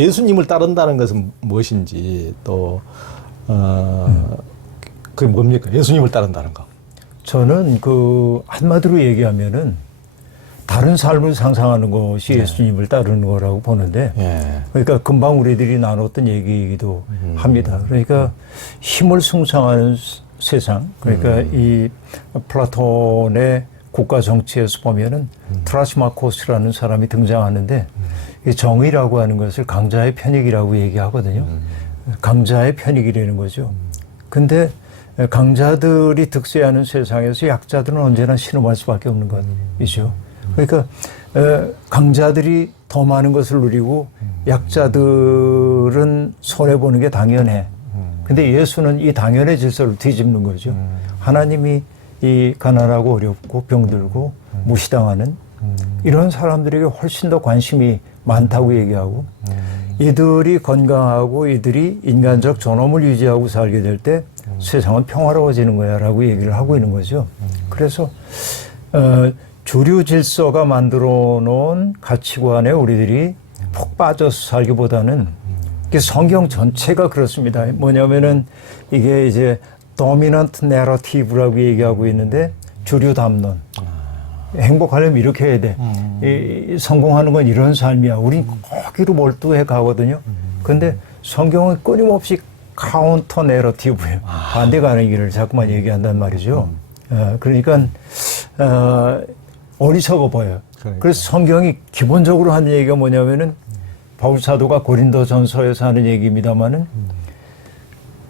예수님을 따른다는 것은 무엇인지 또 그게 뭡니까? 예수님을 따른다는 거. 저는 그 한마디로 얘기하면은 다른 삶을 상상하는 것이 예수님을 따르는 거라고 보는데, 그러니까 금방 우리들이 나눴던 얘기이기도 합니다. 그러니까 힘을 숭상하는 세상, 그러니까 이 플라톤의 국가 정치에서 보면은 트라시마코스라는 사람이 등장하는데, 이 정의라고 하는 것을 강자의 편익이라고 얘기하거든요. 강자의 편익이라는 거죠. 근데 강자들이 득세하는 세상에서 약자들은 언제나 신음할 수밖에 없는 것이죠. 그러니까 강자들이 더 많은 것을 누리고 약자들은 손해보는 게 당연해. 근데 예수는 이 당연의 질서를 뒤집는 거죠. 하나님이 이 가난하고 어렵고 병들고 무시당하는 이런 사람들에게 훨씬 더 관심이 많다고 얘기하고, 이들이 건강하고 이들이 인간적 존엄을 유지하고 살게 될 때 세상은 평화로워지는 거야 라고 얘기를 하고 있는 거죠. 그래서 주류 질서가 만들어 놓은 가치관에 우리들이 푹 빠져서 살기보다는, 성경 전체가 그렇습니다. 뭐냐면은 이게 이제 도미넌트 내러티브라고 얘기하고 있는데, 주류 담론. 행복하려면 이렇게 해야 돼. 성공하는 건 이런 삶이야. 우린 거기로 몰두해 가거든요. 근데 성경은 끊임없이 카운터 내러티브예요. 반대 가는 길을 자꾸만 얘기한단 말이죠. 그러니까 어리석어 보여요. 그래서 성경이 기본적으로 하는 얘기가 뭐냐면은, 바울 사도가 고린도 전서에서 하는 얘기입니다만은,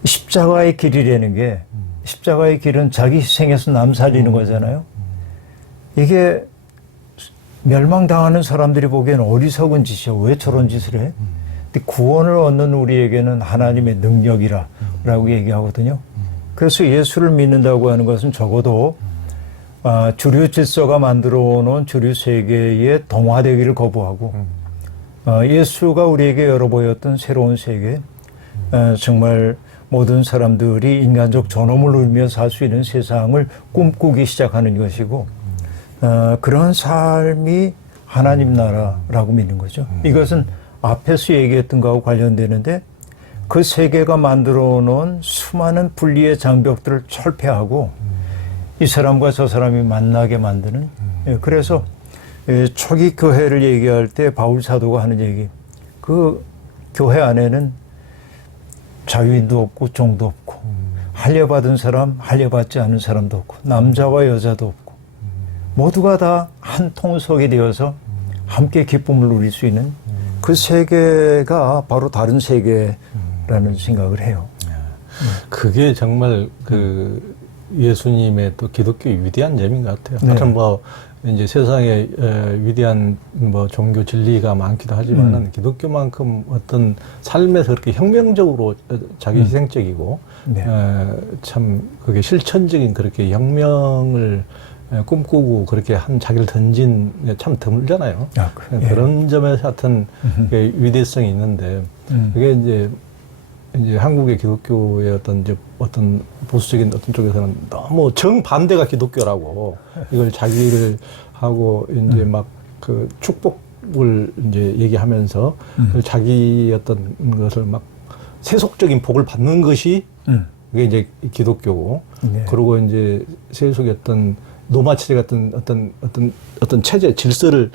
십자가의 길이라는 게, 십자가의 길은 자기 희생해서 남 살리는 거잖아요. 이게 멸망당하는 사람들이 보기에는 어리석은 짓이야. 왜 저런 짓을 해? 근데 구원을 얻는 우리에게는 하나님의 능력이라고 얘기하거든요. 그래서 예수를 믿는다고 하는 것은 적어도 주류 질서가 만들어 놓은 주류 세계의 동화되기를 거부하고, 예수가 우리에게 열어 보였던 새로운 세계, 정말 모든 사람들이 인간적 존엄을 누리며 살 수 있는 세상을 꿈꾸기 시작하는 것이고, 그런 삶이 하나님 나라라고 믿는 거죠. 이것은 앞에서 얘기했던 거하고 관련되는데, 그 세계가 만들어 놓은 수많은 분리의 장벽들을 철폐하고 이 사람과 저 사람이 만나게 만드는, 그래서 초기 교회를 얘기할 때 바울 사도가 하는 얘기, 그 교회 안에는 자유인도 없고 종도 없고, 할례받은 사람, 할례받지 않은 사람도 없고, 남자와 여자도 없고, 모두가 다 한 통속이 되어서 함께 기쁨을 누릴 수 있는 그 세계가 바로 다른 세계라는 생각을 해요. 그게 정말 그 예수님의 또 기독교의 위대한 점인 것 같아요. 하여튼 뭐 이제 세상에 위대한 뭐 종교 진리가 많기도 하지만은 기독교만큼 어떤 삶에서 그렇게 혁명적으로 자기 희생적이고 참 그게 실천적인 그렇게 혁명을 꿈꾸고 그렇게 한 자기를 던진 참 드물잖아요. 그런 점에서 하여튼 위대성이 있는데, 그게 이제 한국의 기독교의 어떤 보수적인 어떤 쪽에서는 너무 정반대가 기독교라고, 이걸 자기를 하고 이제 막 그 축복을 이제 얘기하면서 자기 어떤 것을 막 세속적인 복을 받는 것이 그게 이제 기독교고, 그리고 이제 세속의 어떤 노마체제 같은 어떤 체제 질서를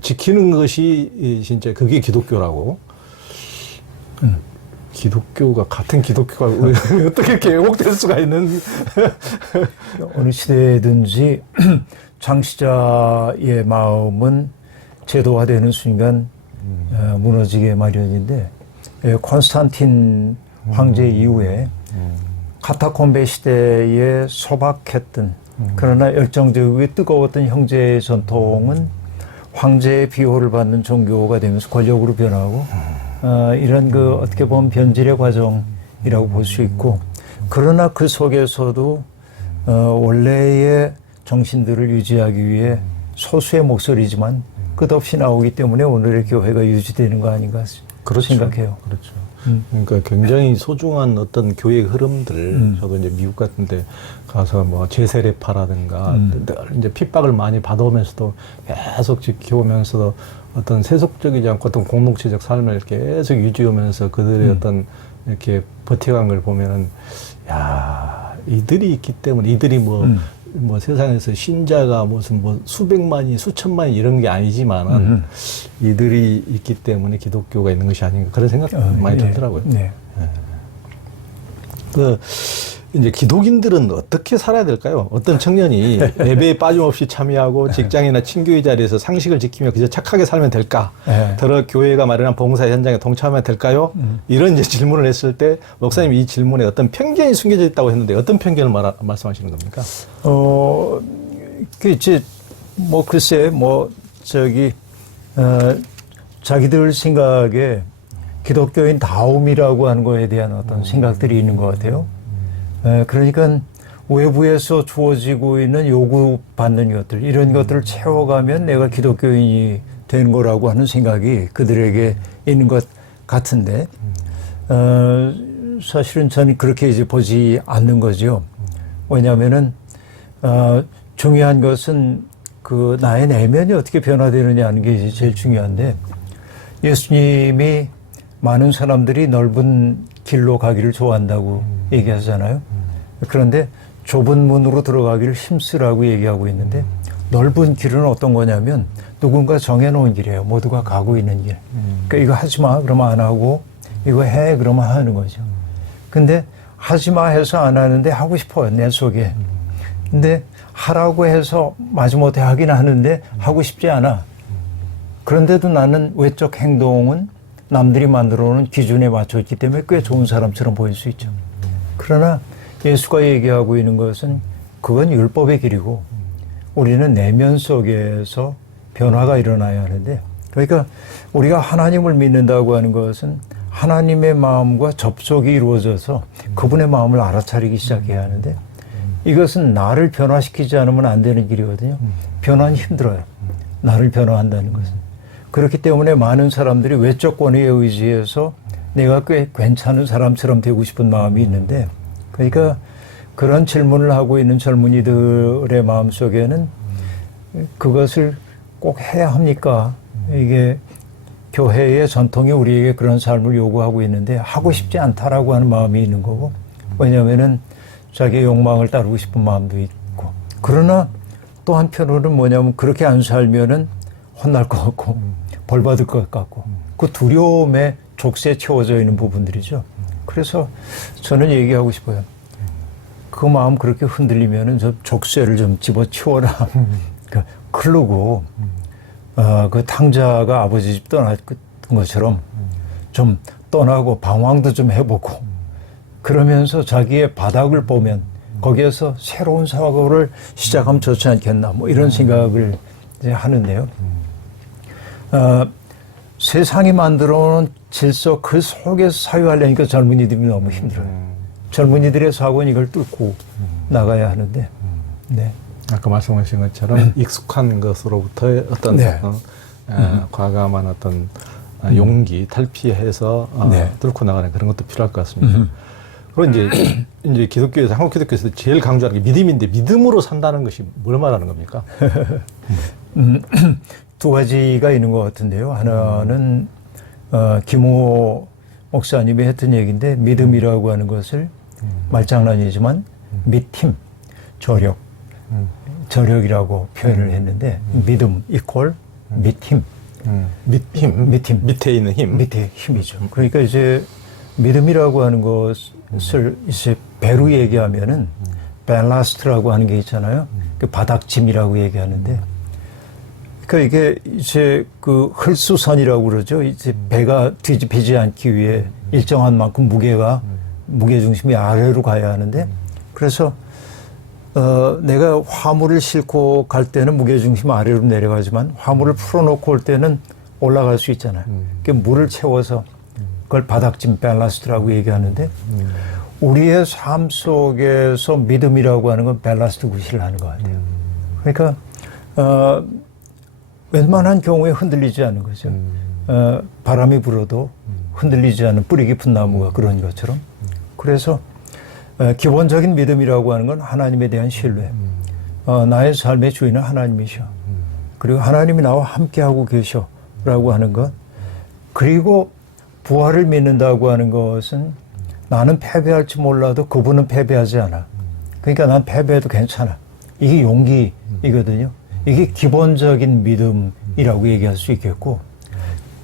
지키는 것이 진짜 그게 기독교라고. 기독교가 같은 기독교가 어떻게 이렇게 왜곡될 수가 있는? 어느 시대든지 창시자의 마음은 제도화되는 순간 무너지게 마련인데, 콘스탄틴 황제 이후에 카타콤베 시대에 소박했던, 그러나 열정적이고 뜨거웠던 형제의 전통은 황제의 비호를 받는 종교가 되면서 권력으로 변하고, 이런 그 어떻게 보면 변질의 과정이라고 볼 수 있고, 그러나 그 속에서도 원래의 정신들을 유지하기 위해 소수의 목소리지만 끝없이 나오기 때문에 오늘의 교회가 유지되는 거 아닌가 생각해요. 그렇죠. 그러니까 굉장히 소중한 어떤 교회의 흐름들, 저도 이제 미국 같은데 가서 뭐 제세례파라든가 늘 이제 핍박을 많이 받아오면서도 계속 지켜오면서도 어떤 세속적이지 않고 어떤 공동체적 삶을 계속 유지하면서 그들의 어떤 이렇게 버텨간 걸 보면은, 야, 이들이 있기 때문에 이들이 뭐 세상에서 신자가 무슨 뭐 수백만이 수천만이 이런 게 아니지만은 이들이 있기 때문에 기독교가 있는 것이 아닌가 그런 생각 많이 들더라고요. 네. 그 이제 기독인들은 어떻게 살아야 될까요? 어떤 청년이 예배에 빠짐없이 참여하고 직장이나 친교의 자리에서 상식을 지키며 그저 착하게 살면 될까? 더러 교회가 마련한 봉사 현장에 동참하면 될까요? 이런 이제 질문을 했을 때 목사님 이 질문에 어떤 편견이 숨겨져 있다고 했는데 어떤 편견을 말씀하시는 겁니까? 그 이제 뭐 글쎄 자기들 생각에 기독교인 다움이라고 하는 거에 대한 어떤 생각들이 있는 것 같아요. 그러니까 외부에서 주어지고 있는 요구받는 것들, 이런 것들을 채워가면 내가 기독교인이 되는 거라고 하는 생각이 그들에게 있는 것 같은데, 사실은 저는 그렇게 이제 보지 않는 거죠. 왜냐하면은, 중요한 것은 그 나의 내면이 어떻게 변화되느냐 하는 게 이제 제일 중요한데, 예수님이 많은 사람들이 넓은 길로 가기를 좋아한다고 얘기하잖아요. 그런데 좁은 문으로 들어가기를 힘쓰라고 얘기하고 있는데, 넓은 길은 어떤 거냐면 누군가 정해놓은 길이에요. 모두가 가고 있는 길. 그러니까 이거 하지 마 그러면 안 하고, 이거 해 그러면 하는 거죠. 근데 하지 마 해서 안 하는데 하고 싶어요, 내 속에. 근데 하라고 해서 마지못해 하긴 하는데 하고 싶지 않아. 그런데도 나는 외적 행동은 남들이 만들어놓은 기준에 맞춰 있기 때문에 꽤 좋은 사람처럼 보일 수 있죠. 그러나 예수가 얘기하고 있는 것은 그건 율법의 길이고 우리는 내면 속에서 변화가 일어나야 하는데, 그러니까 우리가 하나님을 믿는다고 하는 것은 하나님의 마음과 접촉이 이루어져서 그분의 마음을 알아차리기 시작해야 하는데, 이것은 나를 변화시키지 않으면 안 되는 길이거든요. 변화는 힘들어요. 나를 변화한다는 것은. 그렇기 때문에 많은 사람들이 외적 권위에 의지해서 내가 꽤 괜찮은 사람처럼 되고 싶은 마음이 있는데, 그러니까 그런 질문을 하고 있는 젊은이들의 마음속에는 그것을 꼭 해야 합니까? 이게 교회의 전통이 우리에게 그런 삶을 요구하고 있는데 하고 싶지 않다라고 하는 마음이 있는 거고, 왜냐하면은 자기의 욕망을 따르고 싶은 마음도 있고, 그러나 또 한편으로는 뭐냐면 그렇게 안 살면은 혼날 것 같고 벌 받을 것 같고, 그 두려움에 족쇄에 채워져 있는 부분들이죠. 그래서 저는 얘기하고 싶어요. 그 마음 그렇게 흔들리면은 저 족쇄를 좀 집어치워라. 클르고 그 탕자가 아버지 집 떠났던 것처럼 좀 떠나고 방황도 좀 해보고, 그러면서 자기의 바닥을 보면 거기에서 새로운 사고를 시작하면 좋지 않겠나, 뭐 이런 생각을 이제 하는데요. 세상이 만들어놓은 질서 그 속에서 사유하려니까 젊은이들이 너무 힘들어요. 젊은이들의 사고는 이걸 뚫고 나가야 하는데, 네. 아까 말씀하신 것처럼 익숙한 것으로부터의 어떤 네. 과감한 어떤 용기, 탈피해서 네. 뚫고 나가는 그런 것도 필요할 것 같습니다. 그리고 이제 기독교에서, 한국 기독교에서 제일 강조하는 게 믿음인데, 믿음으로 산다는 것이 뭘 말하는 겁니까? 두 가지가 있는 것 같은데요. 하나는 김호 목사님이 했던 얘기인데, 믿음이라고 하는 것을 말장난이지만 믿힘, 저력이라고 표현을 했는데, 믿음 이퀄 믿힘. 믿힘. 밑에 있는 힘. 밑에 힘이죠. 그러니까 이제 믿음이라고 하는 것을 이제 배로 얘기하면은 벨라스트라고 하는 게 있잖아요. 그 바닥짐이라고 얘기하는데, 그러니까 이게 이제 그 헐수선이라고 그러죠. 이제 배가 뒤집히지 않기 위해 일정한 만큼 무게 중심이 아래로 가야 하는데, 그래서 내가 화물을 싣고 갈 때는 무게 중심 아래로 내려가지만 화물을 풀어놓고 올 때는 올라갈 수 있잖아요. 그 물을 채워서 그걸 바닥짐 밸라스트라고 얘기하는데, 우리의 삶 속에서 믿음이라고 하는 건 밸라스트 구실을 하는 것 같아요. 그러니까 웬만한 경우에 흔들리지 않는 거죠. 바람이 불어도 흔들리지 않는 뿌리 깊은 나무가 그런 것처럼. 그래서 기본적인 믿음이라고 하는 건 하나님에 대한 신뢰. 나의 삶의 주인은 하나님이셔. 그리고 하나님이 나와 함께하고 계셔 믿는다라고 하는 것, 그리고 부활을 믿는다고 하는 것은 나는 패배할지 몰라도 그분은 패배하지 않아. 그러니까 난 패배해도 괜찮아. 이게 용기이거든요. 이게 기본적인 믿음이라고 얘기할 수 있겠고,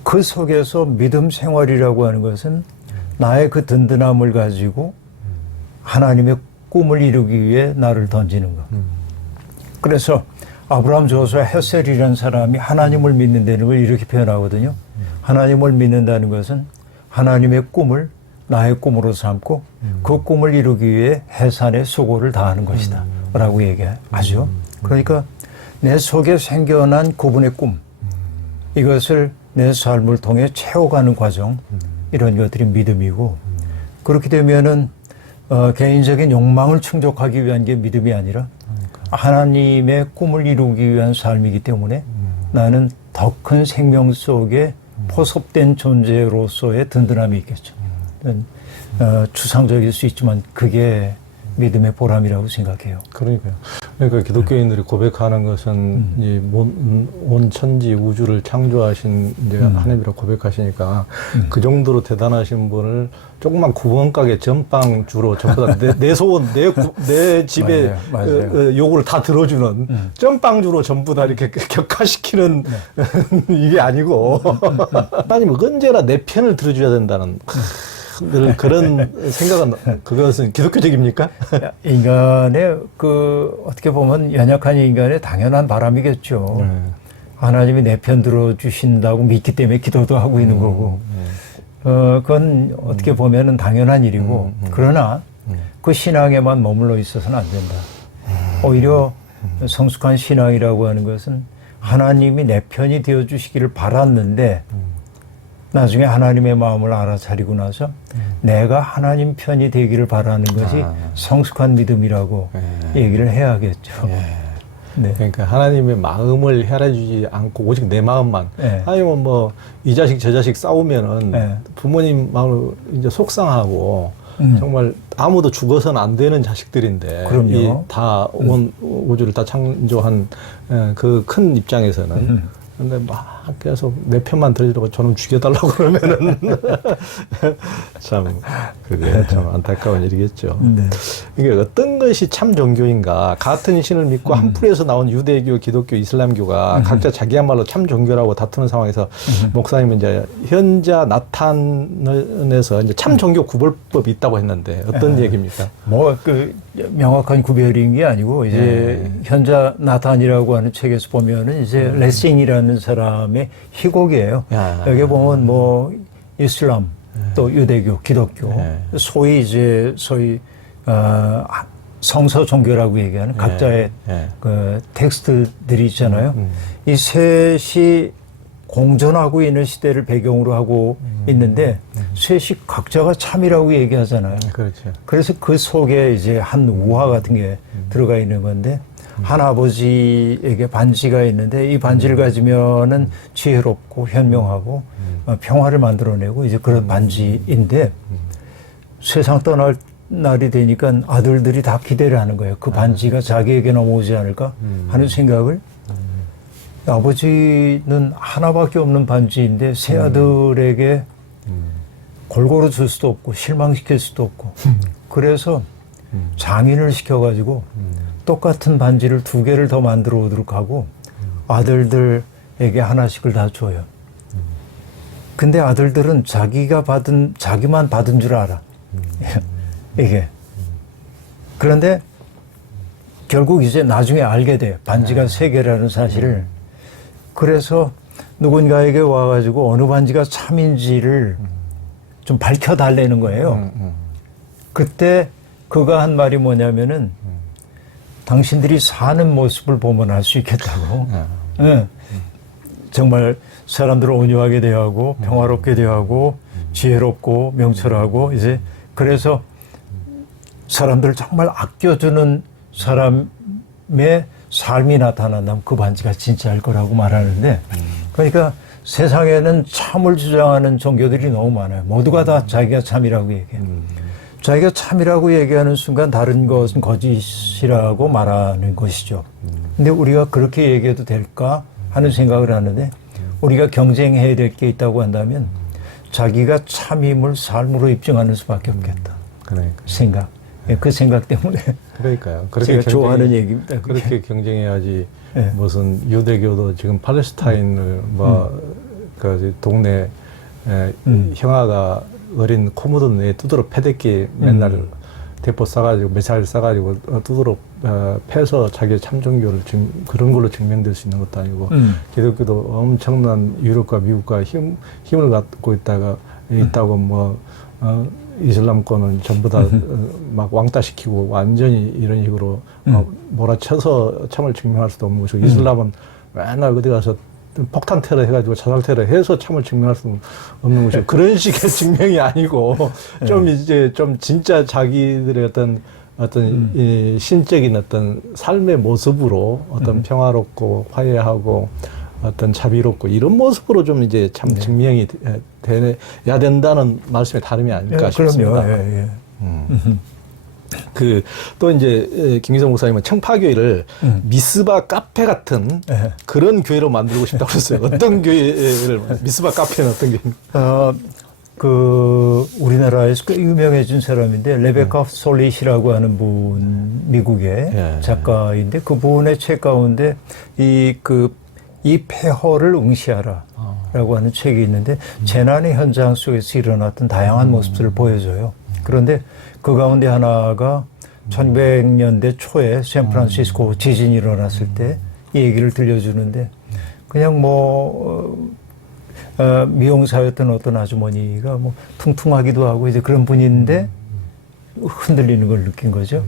그 속에서 믿음 생활이라고 하는 것은 나의 그 든든함을 가지고 하나님의 꿈을 이루기 위해 나를 던지는 것. 그래서 아브라함 저서 헤셀이라는 사람이 하나님을 믿는다는 걸 이렇게 표현하거든요. 하나님을 믿는다는 것은 하나님의 꿈을 나의 꿈으로 삼고 그 꿈을 이루기 위해 해산의 수고를 다하는 것이다 라고 얘기하죠. 그러니까 내 속에 생겨난 그분의 꿈, 이것을 내 삶을 통해 채워가는 과정, 이런 것들이 믿음이고, 그렇게 되면은 개인적인 욕망을 충족하기 위한 게 믿음이 아니라 하나님의 꿈을 이루기 위한 삶이기 때문에 나는 더 큰 생명 속에 포섭된 존재로서의 든든함이 있겠죠. 추상적일 수 있지만 그게 믿음의 보람이라고 생각해요. 그러니까요. 그러니까 기독교인들이 고백하는 것은 이 온 천지 우주를 창조하신 이제 하나님이라고 고백하시니까 그 정도로 대단하신 분을 조그만 구멍가게 전빵 주로 전부 다 내 소원, 내 집에 맞아요. 요구를 다 들어주는 전빵 주로 전부 다 이렇게 격화시키는 이게 아니고 하나님 언제나 내 편을 들어줘야 된다는 늘 그런 생각은, 그것은 기독교적입니까? 인간의 어떻게 보면 연약한 인간의 당연한 바람이겠죠. 하나님이 내 편 들어주신다고 믿기 때문에 기도도 하고 있는 거고. 그건 어떻게 보면은 당연한 일이고, 그러나 그 신앙에만 머물러 있어서는 안 된다. 오히려 성숙한 신앙이라고 하는 것은 하나님이 내 편이 되어주시기를 바랐는데, 나중에 하나님의 마음을 알아차리고 나서 내가 하나님 편이 되기를 바라는 것이 성숙한 믿음이라고 얘기를 해야겠죠. 네. 그러니까 하나님의 마음을 헤아려주지 않고 오직 내 마음만. 아니면 뭐 이 자식 저 자식 싸우면은 부모님 마음을 이제 속상하고 정말 아무도 죽어서는 안 되는 자식들인데, 그럼요. 다 온 우주를 다 창조한 그 큰 입장에서는. 근데 막 계속 내 편만 들으려고 저놈 죽여달라고 그러면은 참 그게 참 안타까운 일이겠죠. 이게 어떤 것이 참 종교인가? 같은 신을 믿고 한 풀에서 나온 유대교, 기독교, 이슬람교가 각자 자기야말로 참 종교라고 다투는 상황에서 목사님은 이제 현자 나탄에서 이제 참 종교 구별법이 있다고 했는데 어떤 얘기입니까? 뭐 명확한 구별인 게 아니고 이제 현자 나탄이라고 하는 책에서 보면은 이제 레싱이라는 사람의 희곡이에요. 여기 보면 뭐 이슬람, 또 유대교, 기독교, 소위 성서 종교라고 얘기하는 각자의 그 텍스트들이 있잖아요. 이 셋이 공존하고 있는 시대를 배경으로 하고 있는데 셋이 각자가 참이라고 얘기하잖아요. 그렇죠. 그래서 그 속에 이제 한 우화 같은 게 들어가 있는 건데, 한 아버지에게 반지가 있는데 이 반지를 가지면은 지혜롭고 현명하고 평화를 만들어내고 이제 그런 반지인데, 세상 떠날 날이 되니까 아들들이 다 기대를 하는 거예요. 그 반지가 자기에게나 오지 않을까 하는 생각을. 아버지는 하나밖에 없는 반지인데 세 아들에게 골고루 줄 수도 없고 실망시킬 수도 없고, 그래서 장인을 시켜가지고 똑같은 반지를 2개를 더 만들어 오도록 하고 아들들에게 하나씩을 다 줘요. 근데 아들들은 자기만 받은 줄 알아. 이게. 그런데 결국 이제 나중에 알게 돼. 반지가 3개라는 사실을. 그래서 누군가에게 와가지고 어느 반지가 참인지를 좀 밝혀달라는 거예요. 그때 그가 한 말이 뭐냐면은, 당신들이 사는 모습을 보면 알 수 있겠다고. 정말 사람들을 온유하게 대하고 평화롭게 대하고 지혜롭고 명철하고, 이제 그래서 사람들을 정말 아껴주는 사람의 삶이 나타난다면 그 반지가 진짜일 거라고 말하는데, 그러니까 세상에는 참을 주장하는 종교들이 너무 많아요. 모두가 다 자기가 참이라고 얘기해요. 자기가 참이라고 얘기하는 순간 다른 것은 거짓이라고 말하는 것이죠. 근데 우리가 그렇게 얘기해도 될까 하는 생각을 하는데, 우리가 경쟁해야 될 게 있다고 한다면 자기가 참임을 삶으로 입증하는 수밖에 없겠다. 그러니까. 생각. 예, 그 생각 때문에 그러니까요. 제가 좋아하는 얘기입니다. 그게. 그렇게 경쟁해야지. 네. 무슨 유대교도 지금 팔레스타인을 그 동네 형아가 어린 코 묻은 애 두드러 패대기 맨날 대포 싸가지고 미사일 싸가지고 두드러 패서 자기 참종교를 그런 걸로 증명될 수 있는 것도 아니고 기독교도 엄청난 유럽과 미국과 힘을 갖고 있다고 뭐 이슬람권은 전부 다 막 왕따시키고 완전히 이런 식으로 몰아쳐서 참을 증명할 수도 없는 것이고 이슬람은 맨날 어디 가서 폭탄 테러 해가지고 자살 테러 해서 참을 증명할 수 없는 것이고 그런 식의 증명이 아니고 좀 이제 좀 진짜 자기들의 어떤 이 신적인 어떤 삶의 모습으로 어떤 평화롭고 화해하고 어떤 자비롭고 이런 모습으로 좀 이제 참 증명이 돼야 된다는 말씀의 다름이 아닐까 싶습니다. 그럼요. 예. 또 이제 김기성 목사님은 청파교회를 미스바 카페 같은 그런 교회로 만들고 싶다고 그랬어요. 어떤 교회를 미스바 카페는 어떤 교회입니까? 우리나라에서 꽤 유명해진 사람인데 레베카 솔릿이라고 하는 분 미국의 작가인데 그분의 책 가운데 이 폐허를 응시하라라고 하는 책이 있는데 재난의 현장 속에서 일어났던 다양한 모습들을 보여줘요. 그런데 그 가운데 하나가 1900년대 초에 샌프란시스코 지진이 일어났을 때 이 얘기를 들려주는데 그냥 미용사였던 어떤 아주머니가 퉁퉁하기도 하고 이제 그런 분인데 흔들리는 걸 느낀 거죠.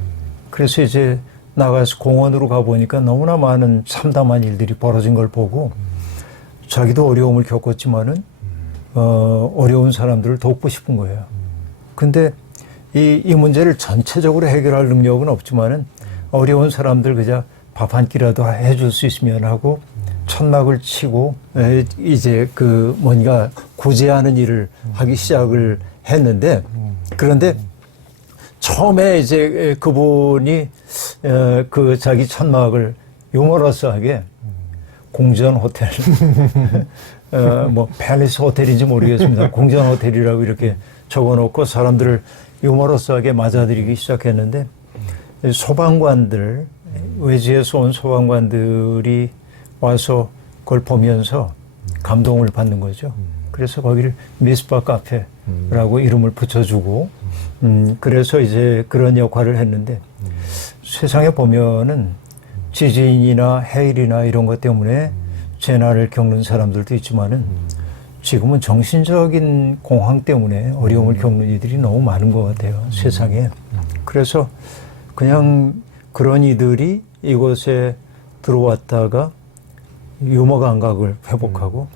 그래서 이제 나가서 공원으로 가보니까 너무나 많은 참담한 일들이 벌어진 걸 보고 자기도 어려움을 겪었지만은 어려운 사람들을 돕고 싶은 거예요. 근데 이 문제를 전체적으로 해결할 능력은 없지만은 어려운 사람들 그저 밥 한 끼라도 해줄 수 있으면 하고 천막을 치고 이제 뭔가 구제하는 일을 하기 시작을 했는데 그런데 처음에 이제 그분이 자기 천막을 유머러스하게 공전 호텔 팰리스 호텔인지 모르겠습니다. 공전 호텔이라고 이렇게 적어놓고 사람들을 유머러스하게 맞아들이기 시작했는데 소방관들 외지에서 온 소방관들이 와서 그걸 보면서 감동을 받는 거죠. 그래서 거기를 미스바 카페라고 이름을 붙여주고 그래서 이제 그런 역할을 했는데 세상에 보면은 지진이나 해일이나 이런 것 때문에 재난을 겪는 사람들도 있지만은 지금은 정신적인 공황 때문에 어려움을 겪는 이들이 너무 많은 것 같아요. 세상에. 그래서 그냥 그런 이들이 이곳에 들어왔다가 유머 감각을 회복하고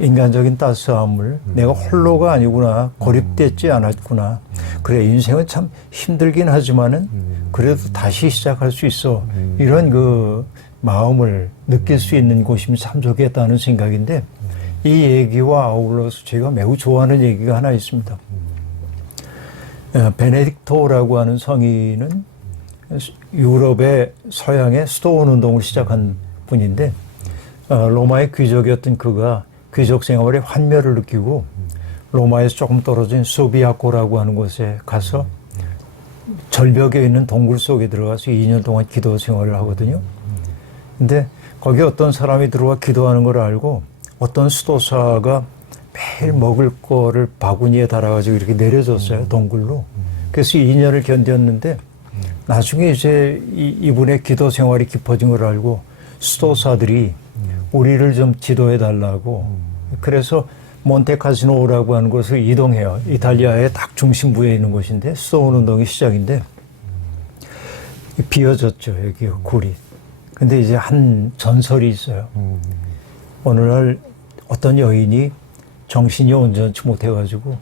인간적인 따스함을 내가 홀로가 아니구나, 고립됐지 않았구나. 그래, 인생은 참 힘들긴 하지만은 그래도 다시 시작할 수 있어. 이런 마음을 느낄 수 있는 곳이면 참 좋겠다는 생각인데 이 얘기와 아울러서 제가 매우 좋아하는 얘기가 하나 있습니다. 베네딕토라고 하는 성인은 유럽의 서양의 스토온 운동을 시작한 분인데 로마의 귀족이었던 그가 귀족 생활에 환멸을 느끼고 로마에서 조금 떨어진 소비아코라고 하는 곳에 가서 절벽에 있는 동굴 속에 들어가서 2년 동안 기도 생활을 하거든요. 근데 거기 어떤 사람이 들어와 기도하는 걸 알고 어떤 수도사가 매일 먹을 거를 바구니에 달아가지고 이렇게 내려줬어요. 동굴로. 그래서 2년을 견뎠는데 나중에 이제 이분의 기도 생활이 깊어진 걸 알고 수도사들이 우리를 좀 지도해 달라고 그래서 몬테카시노라고 하는 곳을 이동해요. 이탈리아의 딱 중심부에 있는 곳인데 스토온 운동이 시작인데 비어졌죠. 여기 굴이. 근데 이제 한 전설이 있어요. 어느 날 어떤 여인이 정신이 온전치 못해가지고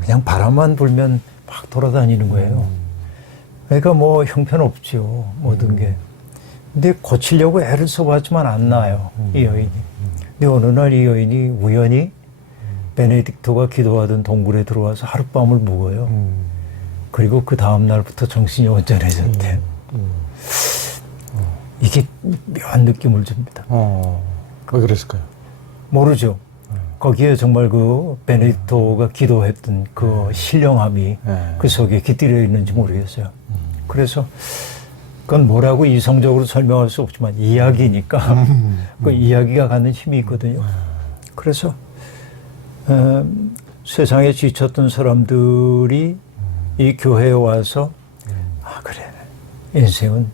그냥 바람만 불면 막 돌아다니는 거예요. 그러니까 형편없죠. 모든 게. 근데 고치려고 애를 써봤지만 안 나아요. 이 여인이. 근데 어느 날 이 여인이 우연히 베네딕토가 기도하던 동굴에 들어와서 하룻밤을 묵어요. 그리고 그 다음날부터 정신이 온전해졌대. 이게 묘한 느낌을 줍니다. 왜 그랬을까요? 모르죠. 거기에 정말 그 베네딕토가 기도했던 그 신령함이 그 속에 깃들여 있는지 모르겠어요. 그래서 그건 뭐라고 이성적으로 설명할 수 없지만 이야기니까 그 이야기가 갖는 힘이 있거든요. 그래서 세상에 지쳤던 사람들이 이 교회에 와서 아 그래 인생은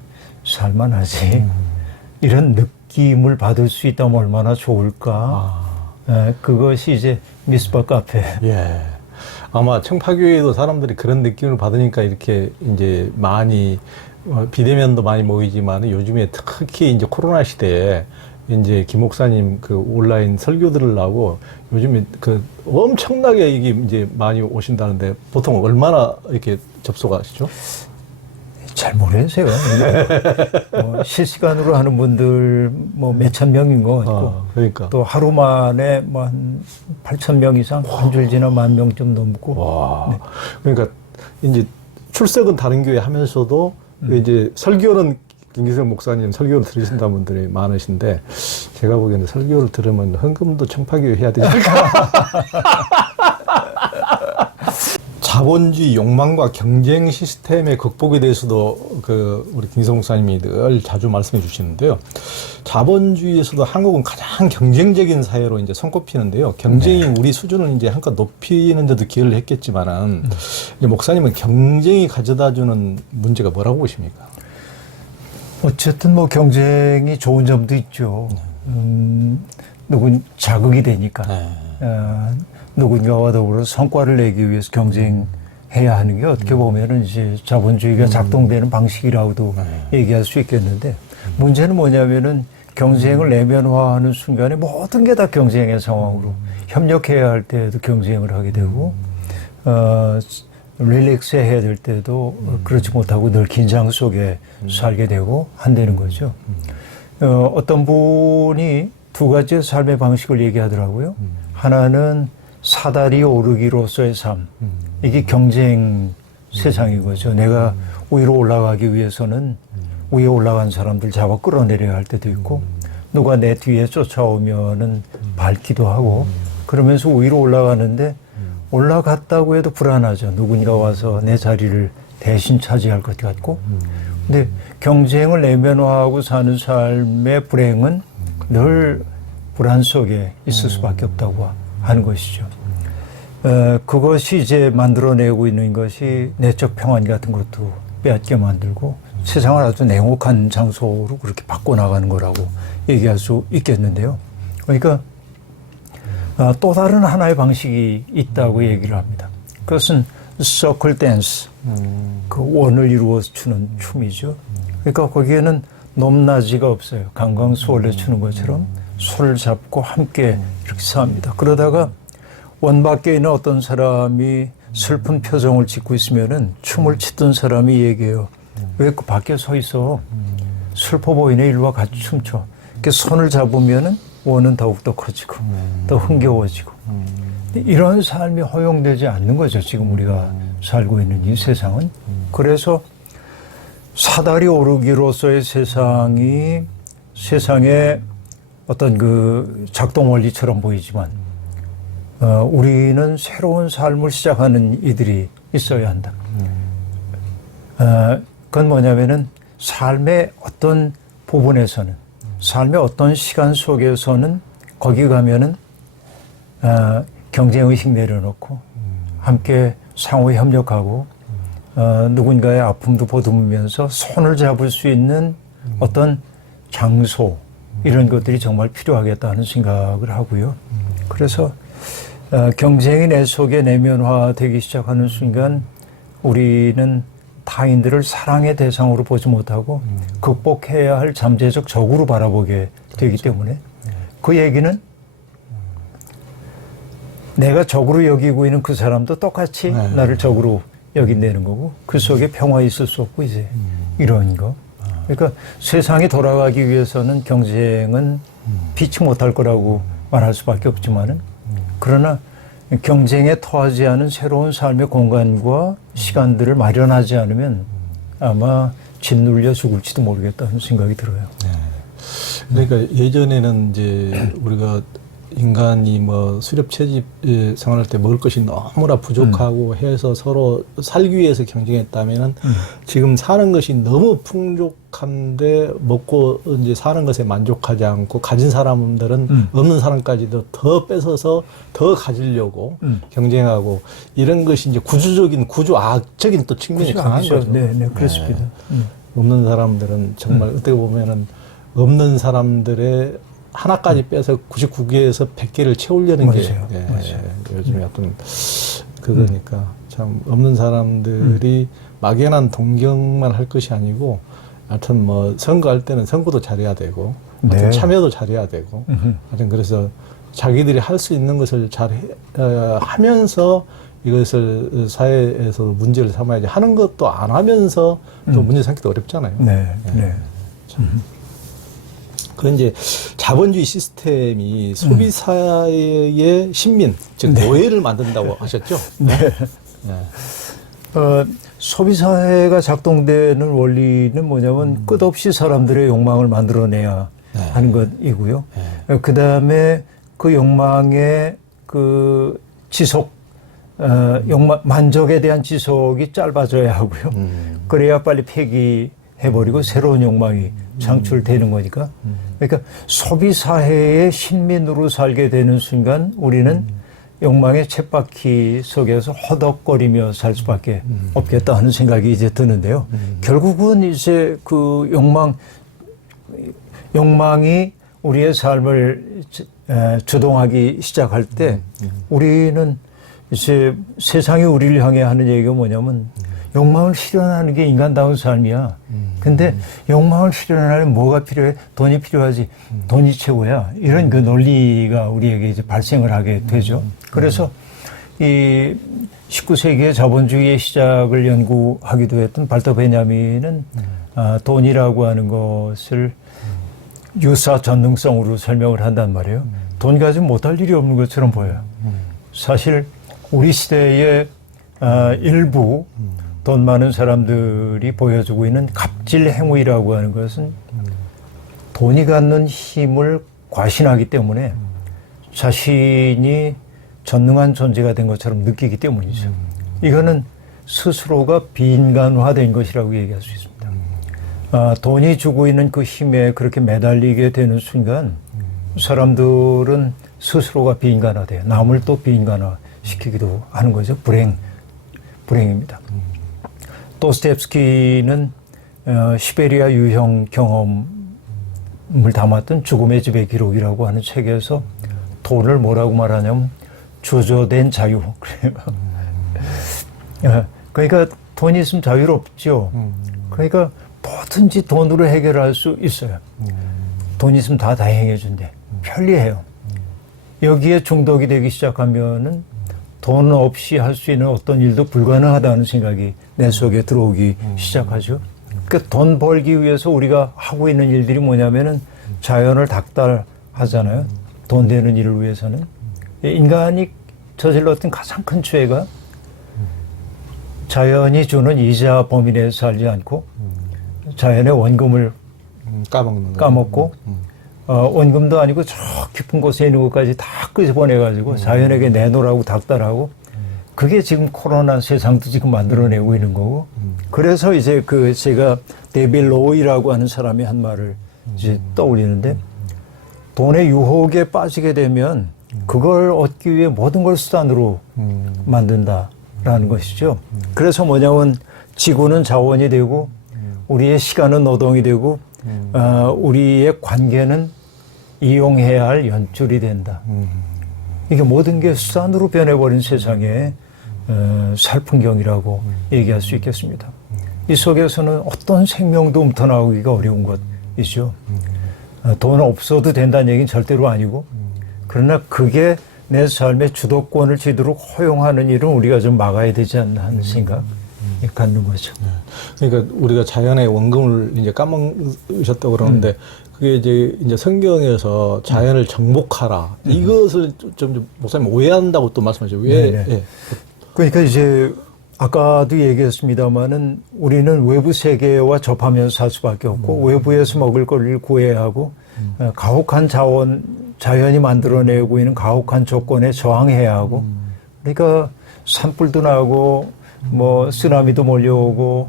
살만하지 이런 느낌을 받을 수 있다면 얼마나 좋을까. 그것이 이제 미스바 카페. 예. 아마 청파교회도 사람들이 그런 느낌을 받으니까 이렇게 이제 많이 비대면도 많이 모이지만 요즘에 특히 이제 코로나 시대에 이제 김 목사님 그 온라인 설교들을 하고 요즘에 그 엄청나게 이게 이제 많이 오신다는데 보통 얼마나 이렇게 접속하시죠? 잘 모르겠어요. 실시간으로 하는 분들 뭐 몇천 명인 것 같고, 그러니까. 또 하루 만에 뭐 한 8천 명 이상, 한 줄 지나 10,000명 좀 넘고. 와. 네. 그러니까 이제 출석은 다른 교회 하면서도 이제 설교는 김기성 목사님 설교를 들으신다는 분들이 많으신데 제가 보기에는 설교를 들으면 헌금도 청파교회 해야 되지 않을까. 자본주의 욕망과 경쟁 시스템의 극복에 대해서도 그 우리 김기성 목사님이 늘 자주 말씀해 주시는데요. 자본주의에서도 한국은 가장 경쟁적인 사회로 이제 손꼽히는데요. 경쟁이 우리 수준을 이제 한껏 높이는 데도 기여를 했겠지만은 이제 목사님은 경쟁이 가져다주는 문제가 뭐라고 보십니까? 어쨌든 뭐 경쟁이 좋은 점도 있죠. 누군 자극이 되니까. 누군가와 더불어 성과를 내기 위해서 경쟁해야 하는 게 어떻게 보면은 이제 자본주의가 작동되는 방식이라고도 얘기할 수 있겠는데 문제는 뭐냐면은 경쟁을 내면화하는 순간에 모든 게 다 경쟁의 상황으로 협력해야 할 때에도 경쟁을 하게 되고 릴렉스 해야 될 때도 그렇지 못하고 늘 긴장 속에 살게 되고 한다는 거죠. 어떤 분이 두 가지의 삶의 방식을 얘기하더라고요. 하나는 사다리 오르기로서의 삶. 이게 경쟁 세상인 거죠. 내가 위로 올라가기 위해서는 위에 올라간 사람들 잡아 끌어내려야 할 때도 있고 누가 내 뒤에 쫓아오면은 밟기도 하고 그러면서 위로 올라가는데 올라갔다고 해도 불안하죠. 누군가 와서 내 자리를 대신 차지할 것 같고. 근데 경쟁을 내면화하고 사는 삶의 불행은 늘 불안 속에 있을 수밖에 없다고 하는 것이죠. 그것이 이제 만들어내고 있는 것이 내적 평안 같은 것도 빼앗게 만들고 세상을 아주 냉혹한 장소로 그렇게 바꿔나가는 거라고 얘기할 수 있겠는데요. 그러니까 또 다른 하나의 방식이 있다고 얘기를 합니다. 그것은 서클 댄스, 그 원을 이루어서 추는 춤이죠. 그러니까 거기에는 높낮이가 없어요. 강강수월래 추는 것처럼 손을 잡고 함께 이렇게 삽니다. 그러다가 원 밖에 있는 어떤 사람이 슬픈 표정을 짓고 있으면은 춤을 추던 사람이 얘기해요. 왜 그 밖에 서 있어? 슬퍼 보이네. 일과 같이 춤춰. 이렇게 손을 잡으면은 원은 더욱더 커지고 더 흥겨워지고 이런 삶이 허용되지 않는 거죠. 지금 우리가 살고 있는 이 세상은. 그래서 사다리 오르기로서의 세상이 세상의 어떤 그 작동 원리처럼 보이지만 우리는 새로운 삶을 시작하는 이들이 있어야 한다. 그건 뭐냐면은 삶의 어떤 부분에서는 삶의 어떤 시간 속에서는 거기 가면은 경쟁의식 내려놓고 함께 상호 협력하고 누군가의 아픔도 보듬으면서 손을 잡을 수 있는 어떤 장소 이런 것들이 정말 필요하겠다는 생각을 하고요. 그래서 경쟁이 내 속에 내면화되기 시작하는 순간 우리는 타인들을 사랑의 대상으로 보지 못하고 극복해야 할 잠재적 적으로 바라보게 되기 때문에 그 얘기는 내가 적으로 여기고 있는 그 사람도 똑같이 나를 적으로 여긴다는 거고 그 속에 평화 있을 수 없고 이제 이런 거. 그러니까 세상이 돌아가기 위해서는 경쟁은 피치 못할 거라고 말할 수밖에 없지만은 그러나 경쟁에 토하지 않은 새로운 삶의 공간과 시간들을 마련하지 않으면 아마 짓눌려 죽을지도 모르겠다는 생각이 들어요. 네. 그러니까 예전에는 이제 우리가 인간이 뭐 수렵 채집 생활할 때 먹을 것이 너무나 부족하고 해서 서로 살기 위해서 경쟁했다면은 지금 사는 것이 너무 풍족한데 먹고 이제 사는 것에 만족하지 않고 가진 사람들은 없는 사람까지도 더 뺏어서 더 가지려고 경쟁하고 이런 것이 이제 구조적인 또 측면이 강한 거죠. 네, 그렇습니다. 없는 사람들은 정말 어떻게 보면은 없는 사람들의 하나까지 빼서 99개에서 100개를 채우려는 게 맞아요. 요즘에 어떤 그거니까 참 없는 사람들이 막연한 동경만 할 것이 아니고 하여튼 뭐 선거할 때는 선거도 잘해야 되고 하여튼 참여도 잘해야 되고 하여튼 그래서 자기들이 할 수 있는 것을 잘 하면서 이것을 사회에서 문제를 삼아야지 하는 것도 안 하면서 또 문제 삼기도 어렵잖아요. 그런 이제 자본주의 시스템이 소비사의 신민, 즉 노예를 만든다고 하셨죠? 소비사회가 작동되는 원리는 뭐냐면 끝없이 사람들의 욕망을 만들어내야 하는 것이고요. 그 다음에 그 욕망의 그 지속, 만족에 대한 지속이 짧아져야 하고요. 그래야 빨리 폐기해버리고 새로운 욕망이 창출되는 거니까. 그러니까 소비사회의 신민으로 살게 되는 순간 우리는 욕망의 쳇바퀴 속에서 허덕거리며 살 수밖에 없겠다 하는 생각이 이제 드는데요. 결국은 이제 그 욕망이 우리의 삶을 주동하기 시작할 때 우리는 이제 세상이 우리를 향해 하는 얘기가 뭐냐면 욕망을 실현하는 게 인간다운 삶이야. 근데 욕망을 실현하려면 뭐가 필요해? 돈이 필요하지. 돈이 최고야. 이런 그 논리가 우리에게 이제 발생을 하게 되죠. 그래서 이 19세기의 자본주의의 시작을 연구하기도 했던 발터 베냐민은 돈이라고 하는 것을 유사 전능성으로 설명을 한단 말이에요. 돈 가지고 못할 일이 없는 것처럼 보여요. 사실 우리 시대의 일부 돈 많은 사람들이 보여주고 있는 갑질 행위라고 하는 것은 돈이 갖는 힘을 과신하기 때문에 자신이 전능한 존재가 된 것처럼 느끼기 때문이죠. 이거는 스스로가 비인간화된 것이라고 얘기할 수 있습니다. 돈이 주고 있는 그 힘에 그렇게 매달리게 되는 순간 사람들은 스스로가 비인간화돼요. 남을 또 비인간화시키기도 하는 거죠. 불행입니다. 도스토옙스키는 시베리아 유형 경험을 담았던 죽음의 집의 기록이라고 하는 책에서 돈을 뭐라고 말하냐면 주저된 자유. 그러니까 돈이 있으면 자유롭죠. 그러니까 뭐든지 돈으로 해결할 수 있어요. 돈 있으면 다 행해 준대. 편리해요. 여기에 중독이 되기 시작하면은 돈 없이 할 수 있는 어떤 일도 불가능하다는 생각이 내 속에 들어오기 시작하죠. 그러니까 돈 벌기 위해서 우리가 하고 있는 일들이 뭐냐면은 자연을 닥달하잖아요. 돈 되는 일을 위해서는. 인간이 저질렀던 가장 큰 죄가 자연이 주는 이자 범위 내에서 살지 않고 자연의 원금을 까먹고 원금도 아니고 저 깊은 곳에 있는 것까지 다 끄집어내가지고 자연에게 내놓으라고 닥달하고 그게 지금 코로나 세상도 지금 만들어내고 있는 거고 그래서 이제 제가 데빌 로이라고 하는 사람이 한 말을 이제 떠올리는데 돈의 유혹에 빠지게 되면 그걸 얻기 위해 모든 걸 수단으로 만든다라는 것이죠. 그래서 뭐냐면 지구는 자원이 되고 우리의 시간은 노동이 되고 우리의 관계는 이용해야 할 연줄이 된다. 이게 모든 게 수단으로 변해버린 세상의 살풍경이라고 얘기할 수 있겠습니다. 이 속에서는 어떤 생명도 훔쳐나오기가 어려운 것이죠. 돈 없어도 된다는 얘기는 절대로 아니고 그러나 그게 내 삶의 주도권을 지도록 허용하는 일은 우리가 좀 막아야 되지 않나 하는 생각. 갖는 거죠. 그러니까 우리가 자연의 원금을 이제 까먹으셨다고 그러는데 그게 이제 성경에서 자연을 정복하라 이것을 좀 목사님 오해한다고 또 말씀하죠. 왜? 예. 그러니까 이제 아까도 얘기했습니다만은 우리는 외부 세계와 접하면서 살 수밖에 없고 외부에서 먹을 거를 구해야 하고 가혹한 자원 자연이 만들어내고 있는 가혹한 조건에 저항해야 하고, 그러니까 산불도 나고 뭐 쓰나미도 몰려오고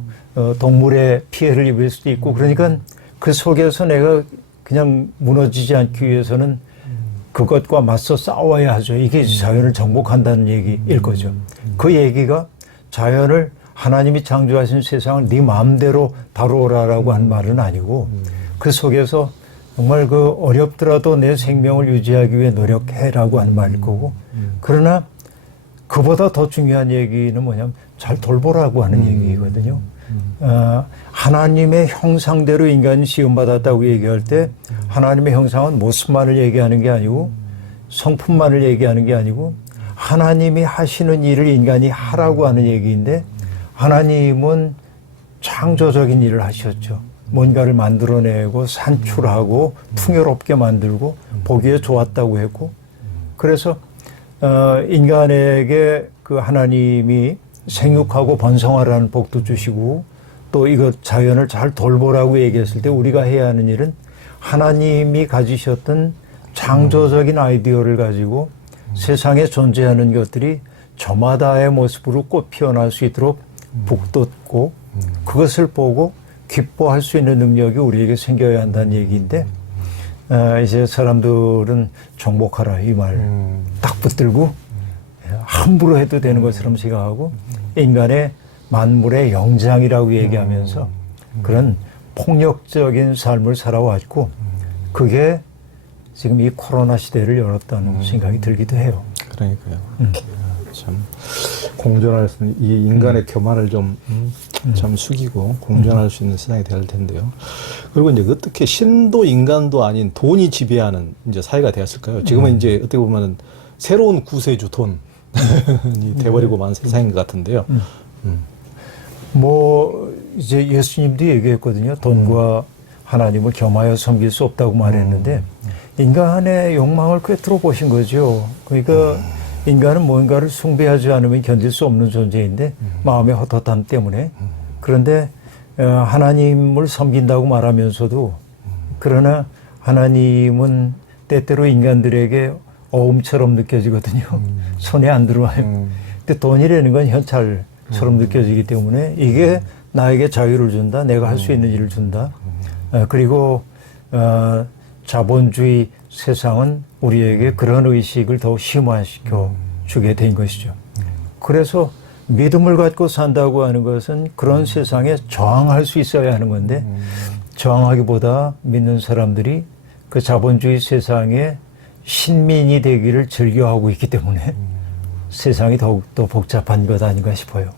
동물의 피해를 입을 수도 있고, 그러니까 그 속에서 내가 그냥 무너지지 않기 위해서는 그것과 맞서 싸워야 하죠. 이게 자연을 정복한다는 얘기일 거죠. 그 얘기가 자연을 하나님이 창조하신 세상을 네 마음대로 다루어라라고 한 말은 아니고, 그 속에서 정말 그 어렵더라도 내 생명을 유지하기 위해 노력해라고 하는 말일 거고, 그러나 그보다 더 중요한 얘기는 뭐냐면 잘 돌보라고 하는 얘기거든요. 하나님의 형상대로 인간이 지음받았다고 얘기할 때 하나님의 형상은 모습만을 얘기하는 게 아니고 성품만을 얘기하는 게 아니고 하나님이 하시는 일을 인간이 하라고 하는 얘기인데, 하나님은 창조적인 일을 하셨죠. 뭔가를 만들어내고 산출하고 풍요롭게 만들고 보기에 좋았다고 했고, 그래서 인간에게 그 하나님이 생육하고 번성하라는 복도 주시고, 또 이것 자연을 잘 돌보라고 얘기했을 때 우리가 해야 하는 일은 하나님이 가지셨던 창조적인 아이디어를 가지고 세상에 존재하는 것들이 저마다의 모습으로 꽃 피어날 수 있도록 북돋고 그것을 보고 기뻐할 수 있는 능력이 우리에게 생겨야 한다는 얘기인데, 이제 사람들은 정복하라 이 말 딱 붙들고 함부로 해도 되는 것처럼 생각하고 인간의 만물의 영장이라고 얘기하면서 그런 폭력적인 삶을 살아왔고, 그게 지금 이 코로나 시대를 열었다는 생각이 들기도 해요. 그러니까요. 참 공존할 수 있는 이 인간의 교만을 좀 참 숙이고 공존할 수 있는 세상이 될 텐데요. 그리고 이제 어떻게 신도 인간도 아닌 돈이 지배하는 이제 사회가 되었을까요? 지금은 이제 어떻게 보면은 새로운 구세주 돈이 돼버리고 만 세상인 것 같은데요. 뭐 이제 예수님도 얘기했거든요. 돈과 하나님을 겸하여 섬길 수 없다고 말했는데 인간의 욕망을 꿰뚫어 보신 거죠. 그러니까 인간은 뭔가를 숭배하지 않으면 견딜 수 없는 존재인데 마음의 헛헛함 때문에, 그런데 하나님을 섬긴다고 말하면서도 그러나 하나님은 때때로 인간들에게 어음처럼 느껴지거든요. 손에 안 들어와요. 근데 돈이라는 건 현찰처럼 느껴지기 때문에 이게 나에게 자유를 준다, 내가 할 수 있는 일을 준다. 그리고 자본주의 세상은 우리에게 그런 의식을 더 심화시켜 주게 된 것이죠. 그래서 믿음을 갖고 산다고 하는 것은 그런 세상에 저항할 수 있어야 하는 건데, 저항하기보다 믿는 사람들이 그 자본주의 세상에 신민이 되기를 즐겨하고 있기 때문에 세상이 더욱더 복잡한 것 아닌가 싶어요.